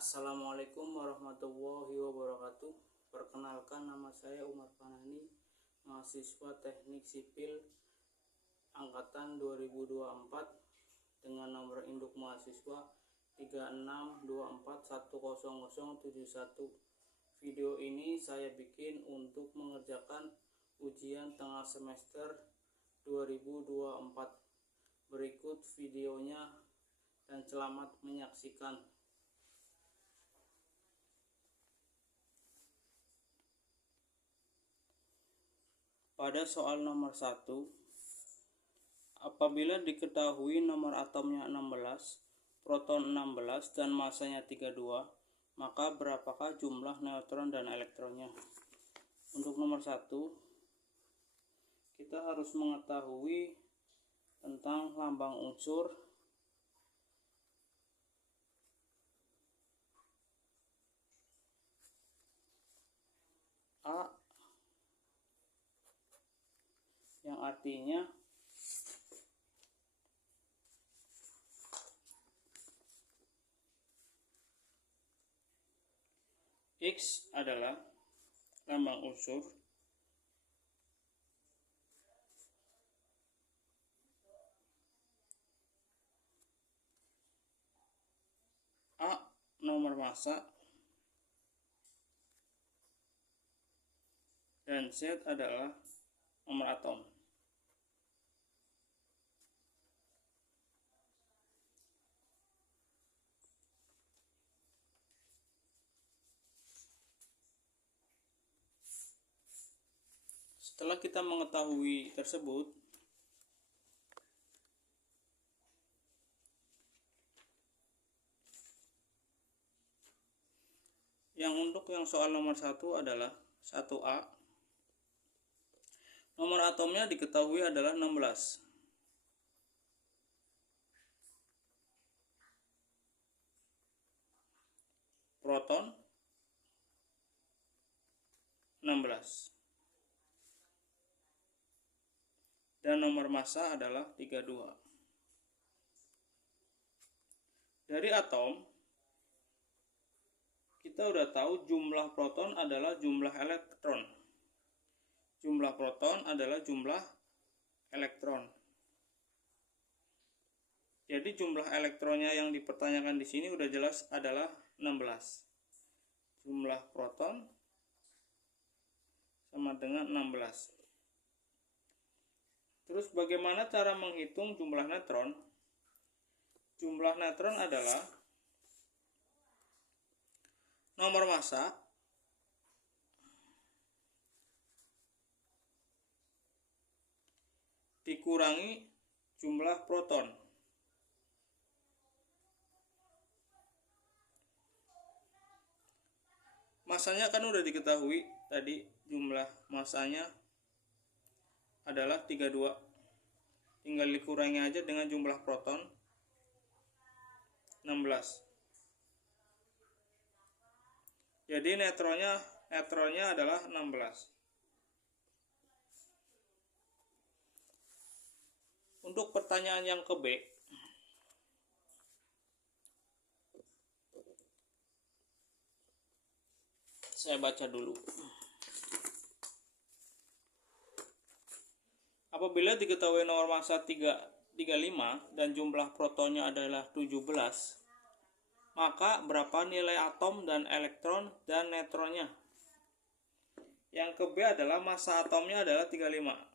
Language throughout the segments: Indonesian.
Assalamualaikum warahmatullahi wabarakatuh. Perkenalkan, nama saya Umar Fanani, mahasiswa Teknik Sipil angkatan 2024 dengan nomor induk mahasiswa 3624100071. Video ini saya bikin untuk mengerjakan ujian tengah semester 2024. Berikut videonya dan selamat menyaksikan. Pada soal nomor 1, apabila diketahui nomor atomnya 16, proton 16 dan masanya 32, maka berapakah jumlah neutron dan elektronnya? Untuk nomor 1, kita harus mengetahui tentang lambang unsur A, yang artinya X adalah lambang unsur A, nomor massa, dan Z adalah nomor atom. Setelah kita mengetahui tersebut, untuk yang soal nomor 1 adalah 1A. Nomor atomnya diketahui adalah 16. Proton 16. Dan nomor massa adalah 32. Dari atom, kita udah tahu jumlah proton adalah jumlah elektron. Jumlah proton adalah jumlah elektron. Jadi jumlah elektronnya yang dipertanyakan di sini udah jelas adalah 16. Jumlah proton sama dengan 16. Terus bagaimana cara menghitung jumlah neutron? Jumlah neutron adalah nomor massa dikurangi jumlah proton. Masanya kan udah diketahui tadi, jumlah masanya adalah 32. Tinggal dikurangi aja dengan jumlah proton 16. Jadi neutronnya adalah 16. Untuk pertanyaan yang ke B, saya baca dulu. Apabila diketahui nomor massa 35 dan jumlah protonnya adalah 17, maka berapa nilai atom dan elektron dan neutronnya? Yang ke B adalah massa atomnya adalah 35.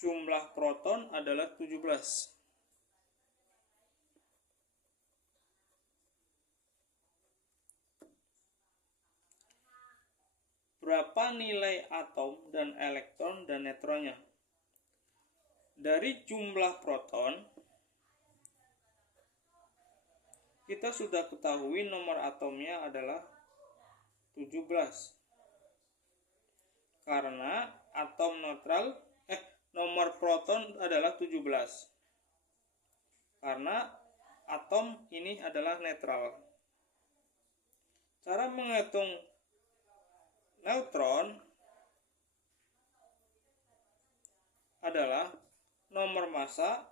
Jumlah proton adalah 17. Berapa nilai atom dan elektron dan neutronnya? Dari jumlah proton, kita sudah ketahui nomor atomnya adalah 17. Karena nomor proton adalah 17. Karena atom ini adalah netral. Cara menghitung neutron adalah nomor massa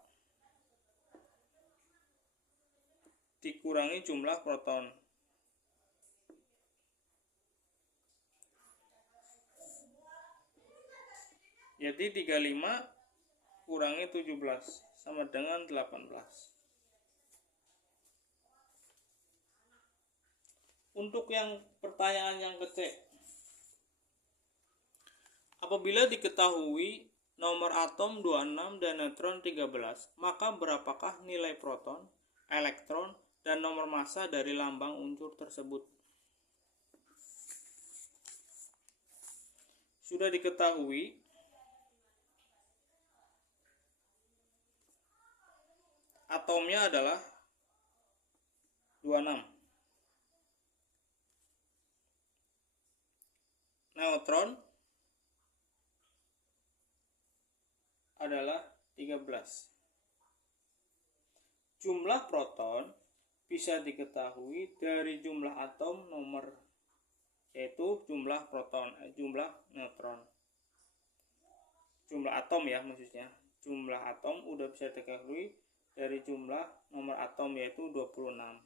dikurangi jumlah proton. Jadi 35 kurangi 17 sama dengan 18. Untuk yang pertanyaan yang kecil, apabila diketahui nomor atom 26 dan neutron 13, maka berapakah nilai proton, elektron, dan nomor massa dari lambang unsur tersebut? Sudah diketahui atomnya adalah 26. Neutron adalah 13. Jumlah proton bisa diketahui dari jumlah atom nomor, yaitu jumlah proton, jumlah neutron. Jumlah atom ya maksudnya. Jumlah atom udah bisa diketahui dari jumlah nomor atom, yaitu 26.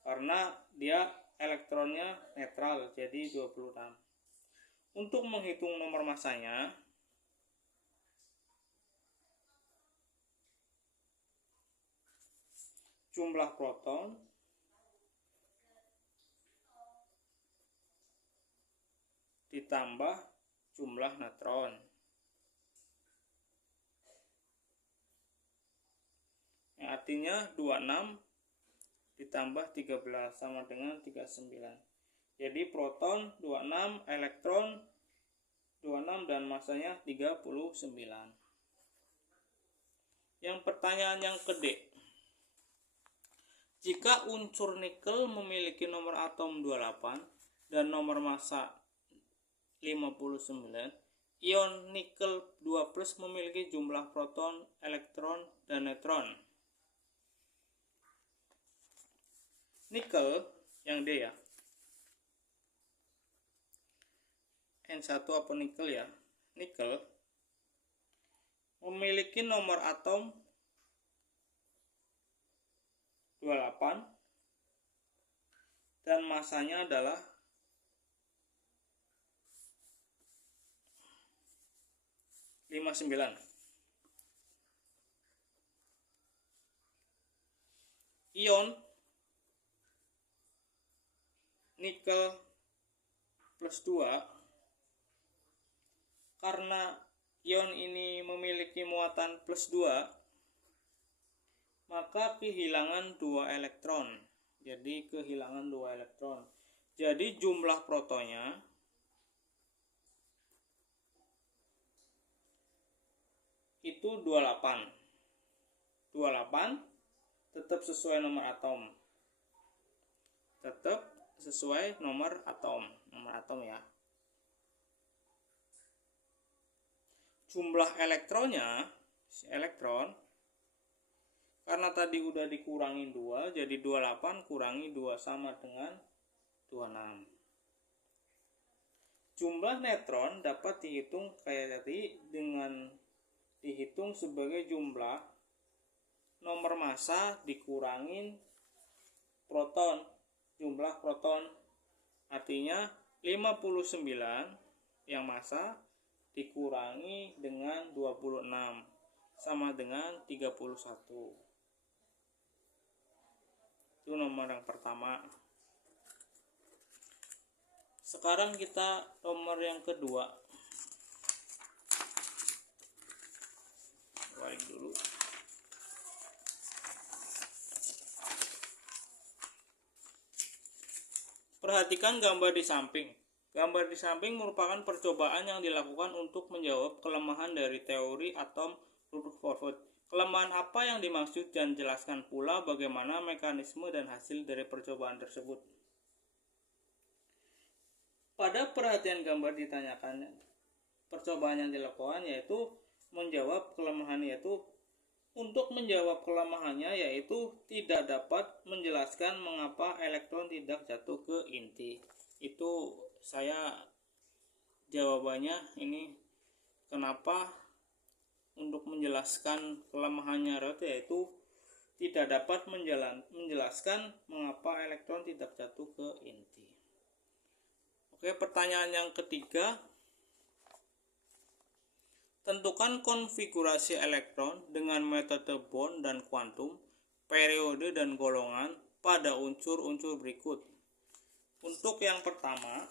Karena dia elektronnya netral, jadi 26. Untuk menghitung nomor massanya, jumlah proton ditambah jumlah neutron. Yang artinya 26 ditambah 13 sama dengan 39. Jadi proton 26, elektron 26, dan massanya 39. Yang pertanyaan yang kedua, jika unsur nikel memiliki nomor atom 28 dan nomor massa 59, ion nikel 2+ memiliki jumlah proton, elektron, dan neutron. Nikel yang D ya, N1 apa nikel ya, nikel memiliki nomor atom 28 dan massanya adalah 59. Ion nikel plus 2, karena ion ini memiliki muatan plus 2, maka kehilangan 2 elektron. Jadi kehilangan 2 elektron. Jadi jumlah protonnya itu 28. 28 tetap sesuai nomor atom. Tetap sesuai nomor atom ya. Jumlah elektronnya, elektron, karena tadi udah dikurangin 2, jadi 28 kurangi 2 sama dengan 26. Jumlah neutron dapat dihitung kayak tadi dengan dihitung sebagai jumlah nomor massa dikurangin proton, jumlah proton. Artinya 59 yang massa dikurangi dengan 26 sama dengan 31. Itu nomor yang pertama. Sekarang kita nomor yang kedua. Balik dulu. Perhatikan gambar di samping. Gambar di samping merupakan percobaan yang dilakukan untuk menjawab kelemahan dari teori atom Rutherford. Kelemahan apa yang dimaksud, dan jelaskan pula bagaimana mekanisme dan hasil dari percobaan tersebut. Pada perhatian gambar ditanyakan percobaan yang dilakukan yaitu menjawab kelemahan, yaitu untuk menjawab kelemahannya yaitu tidak dapat menjelaskan mengapa elektron tidak jatuh ke inti. Itu saya jawabannya ini, kenapa untuk menjelaskan kelemahannya reot, yaitu tidak dapat menjelaskan mengapa elektron tidak jatuh ke inti. Oke, pertanyaan yang ketiga. Tentukan konfigurasi elektron dengan metode Born dan kuantum, periode dan golongan pada unsur-unsur berikut. Untuk yang pertama,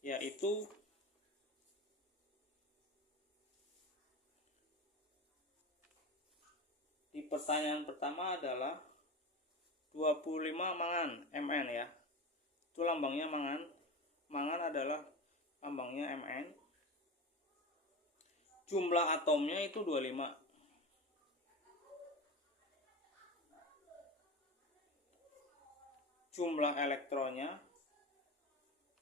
yaitu di pertanyaan pertama adalah 25 mangan Mn ya. Itu lambangnya mangan. Mangan adalah lambangnya Mn. Jumlah atomnya itu 25. Jumlah elektronnya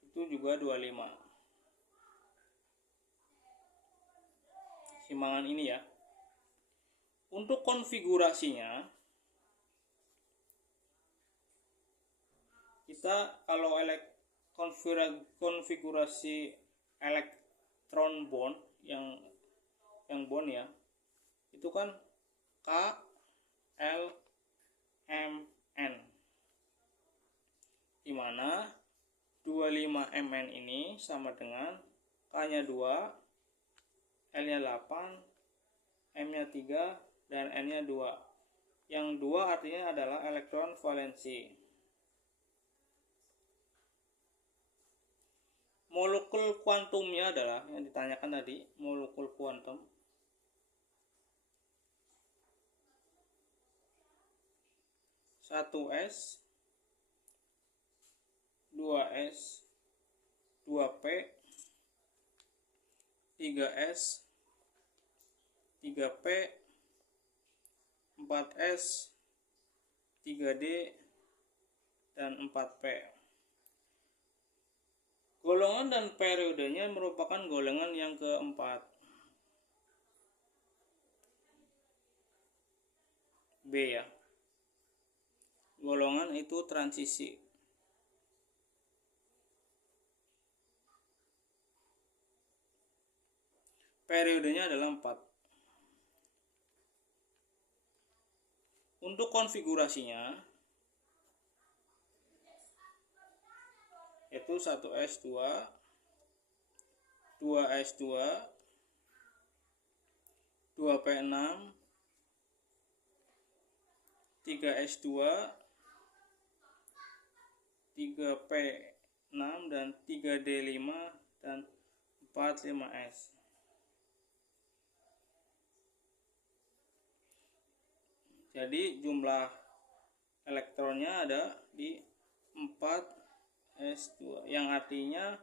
itu juga 25. Simangan ini ya. Untuk konfigurasinya, kita kalau konfigurasi elektron bond yang bond ya, itu kan K, L, M, N, dimana 25 Mn ini sama dengan K nya 2, L nya 8, M nya 3, dan N nya 2. Yang 2 artinya adalah elektron valensi. Molekul kuantumnya adalah yang ditanyakan tadi, molekul kuantum. 1s, 2s, 2p, 3s, 3p, 4s, 3d, dan 4p. Golongan dan periodenya merupakan golongan yang keempat. B ya. Golongan itu transisi. Periodenya adalah 4. Untuk konfigurasinya yaitu 1s2, 2s2, 2p6, 3s2, 3p6, dan 3d5, dan 4,5s. Jadi jumlah elektronnya ada di 4s2, yang artinya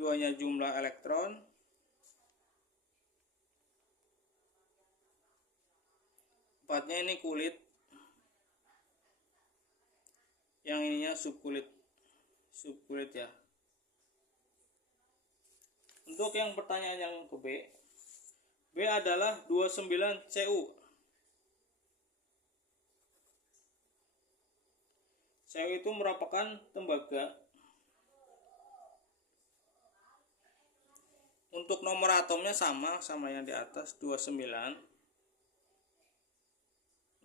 2-nya jumlah elektron, 4-nya ini kulit, yang ininya subkulit ya. Untuk yang pertanyaan yang ke B adalah 29 Cu. Cu itu merupakan tembaga. Untuk nomor atomnya sama yang di atas, 29.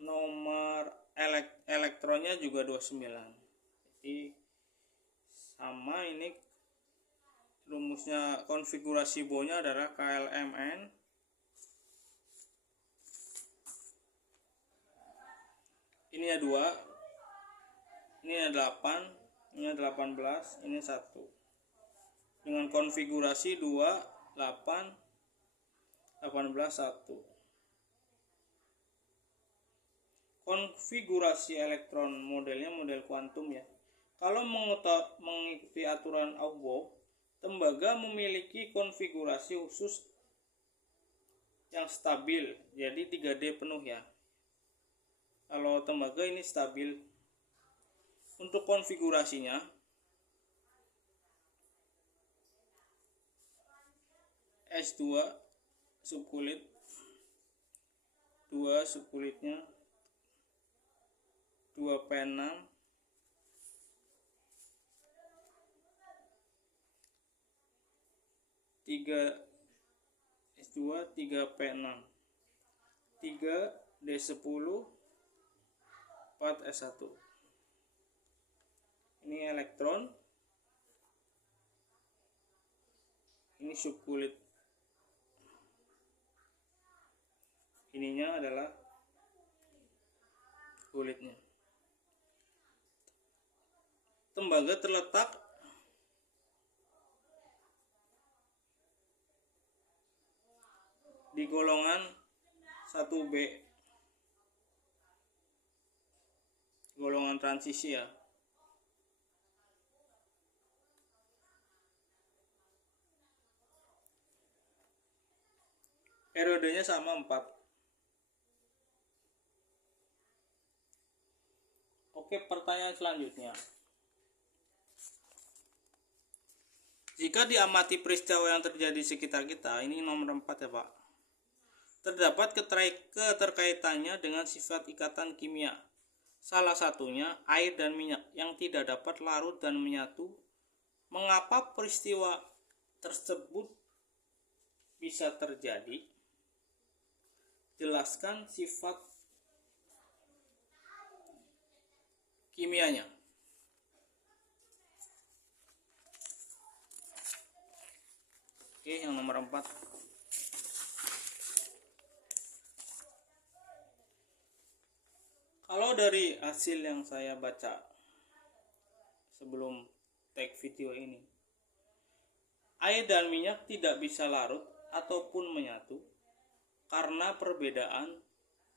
Nomor elektronnya juga 29. Jadi sama, ini rumusnya konfigurasi Born-nya adalah KLMN ini ya 2, ini ya 8, ini ya 18, ini 1. Dengan konfigurasi 2, 8, 18, 1. Konfigurasi elektron modelnya model kuantum ya. Kalau mengikuti aturan Aufbau, tembaga memiliki konfigurasi khusus yang stabil, jadi 3D penuh ya. Kalau tembaga ini stabil. Untuk konfigurasinya, S2 subkulit, 2 subkulitnya, 2p6, 3 S2 3P6 3D10 4S1. Ini elektron, ini subkulit, ininya adalah kulitnya. Tembaga terletak di golongan 1B, golongan transisi ya. Periodenya sama 4. Oke, pertanyaan selanjutnya. Jika diamati peristiwa yang terjadi di sekitar kita, ini nomor 4 ya Pak. Terdapat keterkaitannya dengan sifat ikatan kimia. Salah satunya air dan minyak yang tidak dapat larut dan menyatu. Mengapa peristiwa tersebut bisa terjadi? Jelaskan sifat kimianya. Oke, yang nomor 4. Kalau dari hasil yang saya baca sebelum tag video ini, air dan minyak tidak bisa larut ataupun menyatu karena perbedaan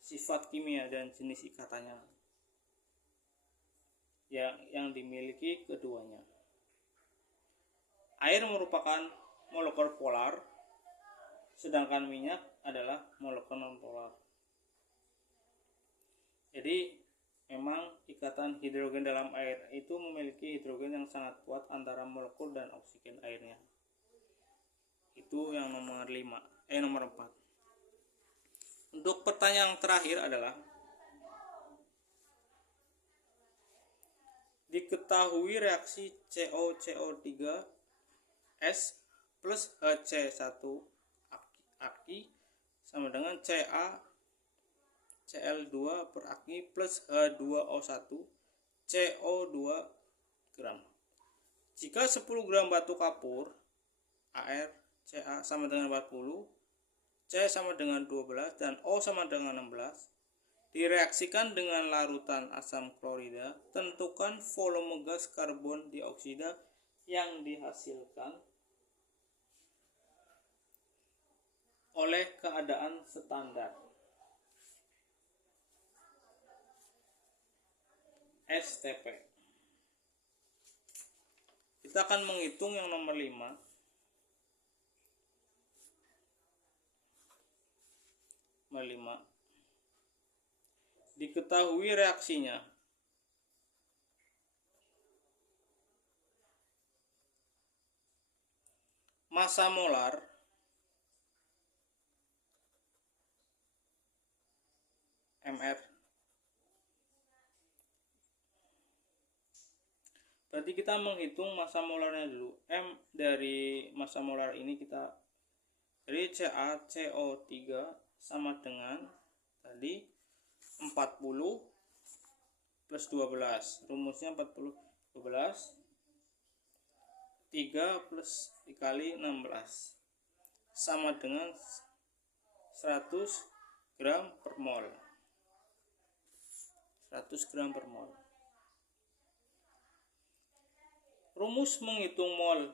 sifat kimia dan jenis ikatannya yang dimiliki keduanya. Air merupakan molekul polar, sedangkan minyak adalah molekul nonpolar. Jadi memang ikatan hidrogen dalam air itu memiliki hidrogen yang sangat kuat antara molekul dan oksigen airnya. Itu yang nomor 4. Untuk pertanyaan terakhir adalah, diketahui reaksi COCO3S plus HC1 aki sama dengan CaCl2 per aki plus H2O1 CO2 gram. Jika 10 gram batu kapur Ar Ca sama dengan 40, C sama dengan 12 dan O sama dengan 16 direaksikan dengan larutan asam klorida, tentukan volume gas karbon dioksida yang dihasilkan oleh keadaan standar. STP. Kita akan menghitung yang nomor 5. Diketahui reaksinya. Massa molar Mr. Berarti kita menghitung massa molarnya dulu. M dari massa molar ini kita dari CaCO3 sama dengan tadi 40 plus 12. Rumusnya 40 12 3 plus dikali 16 sama dengan 100 gram per mol. 100 gram per mol. Rumus menghitung mol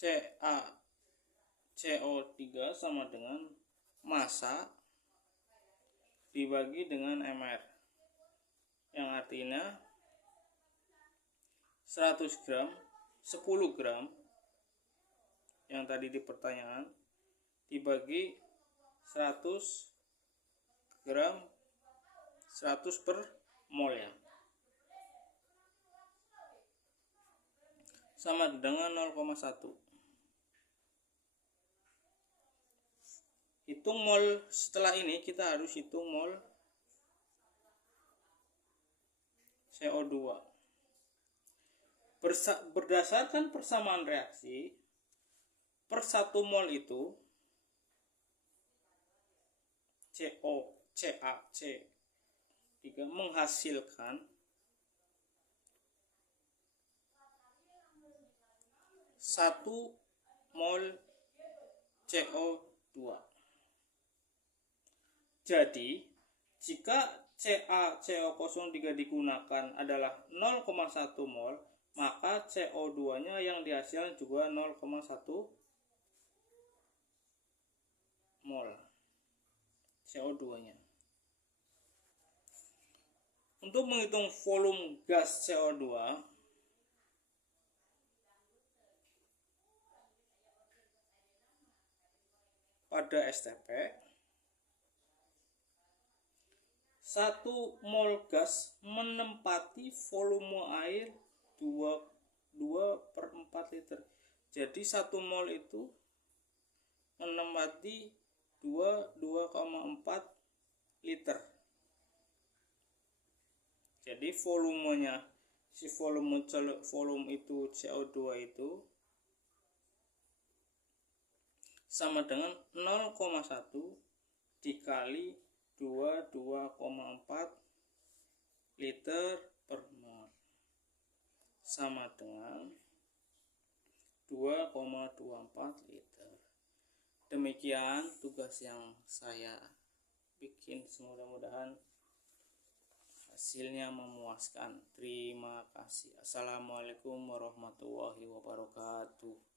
CaCO3 sama dengan massa dibagi dengan Mr, yang artinya 100 gram 10 gram yang tadi di pertanyaan dibagi 100 gram 100 per mol ya, sama dengan 0,1. Hitung mol. Setelah ini kita harus hitung mol CO2. Berdasarkan persamaan reaksi, per per 1 mol itu CaC3 menghasilkan 1 mol CO2. Jadi, jika CaCO03 digunakan adalah 0,1 mol, maka CO2-nya yang dihasilkan juga 0,1 mol CO2-nya. Untuk menghitung volume gas CO2, pada STP, 1 mol gas menempati volume air 2/4 liter. Jadi 1 mol itu menempati 2,4 liter. Jadi volumenya, volume itu CO2 itu sama dengan 0,1 dikali 2,4 liter per mol, sama dengan 2,24 liter. Demikian tugas yang saya bikin, mudah-mudahan hasilnya memuaskan. Terima kasih. Assalamualaikum warahmatullahi wabarakatuh.